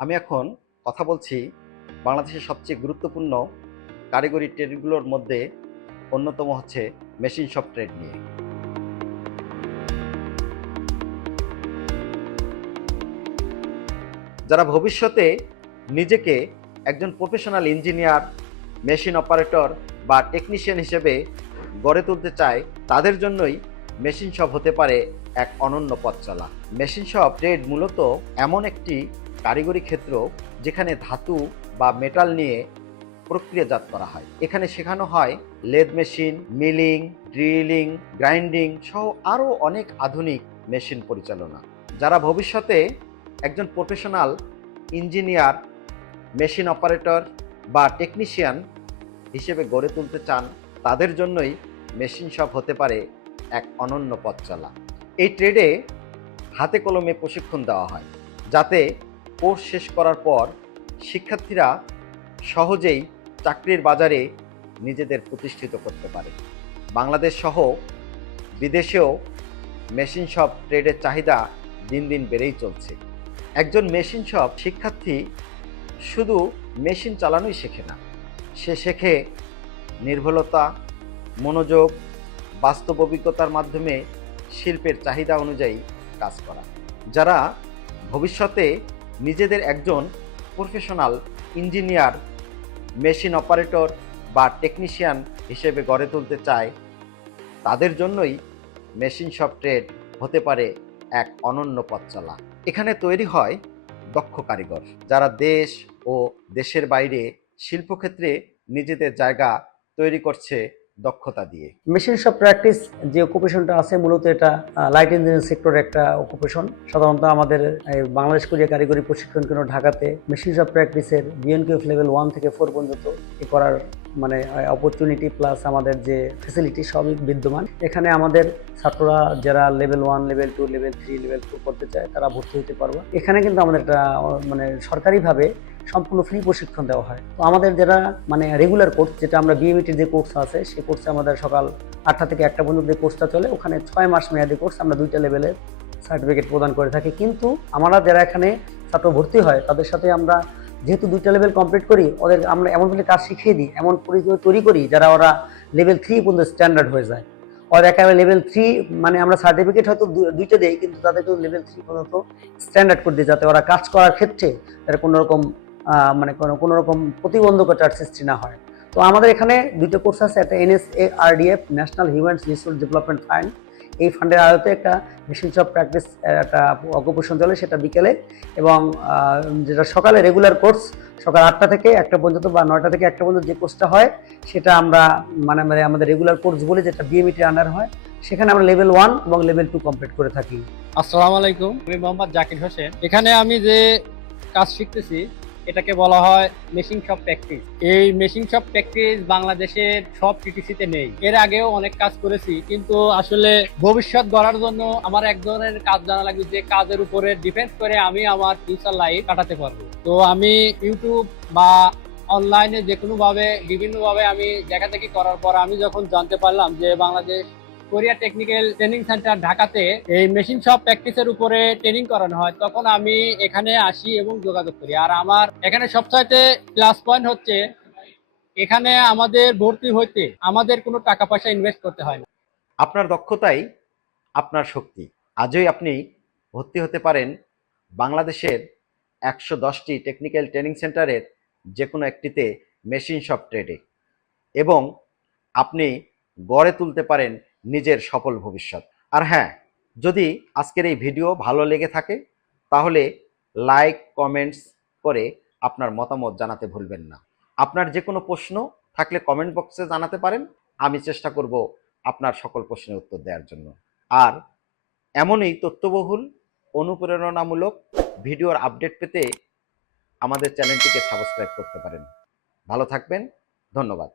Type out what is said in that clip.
আমি এখন কথা বলছি বাংলাদেশের সবচেয়ে গুরুত্বপূর্ণ কারিগরি ট্রেডগুলোর মধ্যে অন্যতম হচ্ছে মেশিন শপ ট্রেড নিয়ে। যারা ভবিষ্যতে নিজেকে একজন প্রফেশনাল ইঞ্জিনিয়ার, মেশিন অপারেটর বা টেকনিশিয়ান হিসেবে গড়ে তুলতে চায়, তাদের জন্যই মেশিন শপ হতে পারে এক অনন্য পথ চলা মেশিন শপ ট্রেড মূলত এমন একটি কারিগরি ক্ষেত্র যেখানে ধাতু বা মেটাল নিয়ে প্রক্রিয়াজাত করা হয়। এখানে শেখানো হয় lathe machine milling drilling grinding সহ আরও অনেক আধুনিক মেশিন পরিচালনা। যারা ভবিষ্যতে একজন প্রফেশনাল ইঞ্জিনিয়ার মেশিন অপারেটর বা টেকনিশিয়ান হিসেবে গড়ে তুলতে চান, তাদের জন্যই মেশিন শপ হতে পারে এক অনন্য পথ চলা। এই ট্রেডে হাতে কলমে প্রশিক্ষণ দেওয়া হয়, যাতে কোর্স শেষ করার পর শিক্ষার্থীরা সহজেই চাকরির বাজারে নিজেদের প্রতিষ্ঠিত করতে পারে। বাংলাদেশ সহ বিদেশেও মেশিন শপ ট্রেডের চাহিদা দিন দিন বেড়েই চলছে। একজন মেশিন শপ শিক্ষার্থী শুধু মেশিন চালানোই শেখে না, সে শেখে নির্ভুলতা, মনোযোগ, বাস্তব অভিজ্ঞতার মাধ্যমে শিল্পের চাহিদা অনুযায়ী কাজ করা। যারা ভবিষ্যতে নিজেদের একজন প্রফেশনাল ইঞ্জিনিয়ার, মেশিন অপারেটর বা টেকনিশিয়ান হিসেবে গড়ে তুলতে চায়, তাদের জন্যই মেশিন শপ ট্রেড হতে পারে এক অনন্য পথ চলা এখানে তৈরি হয় দক্ষ কারিগর যারা দেশ ও দেশের বাইরে শিল্পক্ষেত্রে নিজেদের জায়গা তৈরি করছে দক্ষতা দিয়ে। মেশিন শপ প্র্যাকটিস যে অকুপেশনটা আছে, মূলত এটা লাইট ইঞ্জিনিয়ারিং সেক্টরের একটা অকুপেশন সাধারণত আমাদের বাংলাদেশ কোরিয়া কারিগরি প্রশিক্ষণ কেন্দ্র ঢাকাতে মেশিন শপ প্র্যাকটিসের বিএনকিউএফ লেভেল ওয়ান থেকে ফোর পর্যন্ত করার মানে অপরচুনিটি প্লাস আমাদের যে ফেসিলিটি সবই বিদ্যমান। এখানে আমাদের ছাত্ররা যারা level one level two level three level four করতে চায়, তারা ভর্তি হতে পারবে। এখানে কিন্তু আমাদের একটা মানে সরকারিভাবে সম্পূর্ণ ফ্রি প্রশিক্ষণ দেওয়া হয়। তো আমাদের যারা মানে রেগুলার কোর্স যেটা আমরা বিএমইটির যে কোর্স আছে সেই কোর্সে আমাদের সকাল আটটা থেকে একটা পর্যন্ত যে কোর্সটা চলে, ওখানে ছয় মাস মেয়াদি কোর্স আমরা দুইটা লেভেলের সার্টিফিকেট প্রদান করে থাকি। কিন্তু আমরা যারা এখানে ছাত্র ভর্তি হয়, তাদের সাথে আমরা যেহেতু দুইটা লেভেল কমপ্লিট করি, ওদের আমরা এমনভাবে কাজ শিখিয়ে দিই, এমন পরিচয় তৈরি করি যারা ওরা লেভেল থ্রি পর্যন্ত স্ট্যান্ডার্ড হয়ে যায়। ওরা একেবারে লেভেল থ্রি মানে আমরা সার্টিফিকেট হয়তো দুইটা দেই, কিন্তু তাদেরকে লেভেল থ্রি পর্যন্ত স্ট্যান্ডার্ড করে দিই, যাতে ওরা কাজ করার ক্ষেত্রে তাদের কোনো রকম মানে কোনো কোনো রকম প্রতিবন্ধকতার সৃষ্টি না হয়। তো আমাদের এখানে দুটো কোর্স আছে, একটা NSA RDF national human resource development fund এই ফান্ডের আয়তে একটা মেশিন শপ প্র্যাকটিস একটা অকুপেশন চলে সেটা বিকেলে এবং যেটা সকালে রেগুলার কোর্স সকাল আটটা থেকে একটা পর্যন্ত বা নয়টা থেকে একটা পর্যন্ত যে কোর্সটা হয়, সেটা আমরা মানে মানে আমাদের রেগুলার কোর্স বলে যেটা বিএমইটি আন্ডার হয়, সেখানে আমরা লেভেল ওয়ান এবং লেভেল টু কমপ্লিট করে থাকি। আসসালামু আলাইকুম, আমি মোহাম্মদ জাকির হোসেন। এখানে আমি যে কাজ শিখতেছি এটাকে বলা হয় মেশিন শপ প্র্যাকটিস এই মেশিন শপ প্র্যাকটিস বাংলাদেশের সব টিটিসিতে নেই। এর আগেও অনেক কাজ করেছি, কিন্তু আসলে ভবিষ্যৎ গড়ার জন্য আমার এক ধরনের কাজ জানা লাগবে যে কাজের উপরে ডিপেন্ড করে আমি আমার ফিউচার লাইফ কাটাতে পারব। তো আমি ইউটিউব বা অনলাইনে যে কোনো ভাবে বিভিন্ন ভাবে আমি দেখাদেখি করার পর আমি যখন জানতে পারলাম যে Bangladesh Korea technical training centre ঢাকাতে এই মেশিন শপ প্র্যাকটিসের উপরে ট্রেনিং করানো হয়, তখন আমি এখানে আসি এবং যোগাযোগ করি। আর আমার এখানে সবচাইতে প্লাস পয়েন্ট হচ্ছে, এখানে আমাদের ভর্তি হইতে আমাদের কোনো টাকা পয়সা ইনভেস্ট করতে হয় না। আপনার দক্ষতাই আপনার শক্তি। আজই আপনি ভর্তি হতে পারেন বাংলাদেশের একশো দশটি টেকনিক্যাল ট্রেনিং সেন্টারের যে কোনো একটিতে মেশিন শপ ট্রেডে এবং আপনি গড়ে তুলতে পারেন নিজের সফল ভবিষ্যৎ। আর হ্যাঁ যদি আজকের এই ভিডিও ভালো লেগে থাকে, তাহলে লাইক, কমেন্টস করে আপনার মতামত জানাতে ভুলবেন না। আপনার যে কোনো প্রশ্ন থাকলে কমেন্ট বক্সে জানাতে পারেন। আমি চেষ্টা করব আপনার সকল প্রশ্নের উত্তর দেওয়ার জন্য। আর এমনই তথ্যবহুল, অনুপ্রেরণামূলক ভিডিওর আপডেট পেতে আমাদের চ্যানেলটিকে সাবস্ক্রাইব করতে পারেন। ভালো থাকবেন, ধন্যবাদ।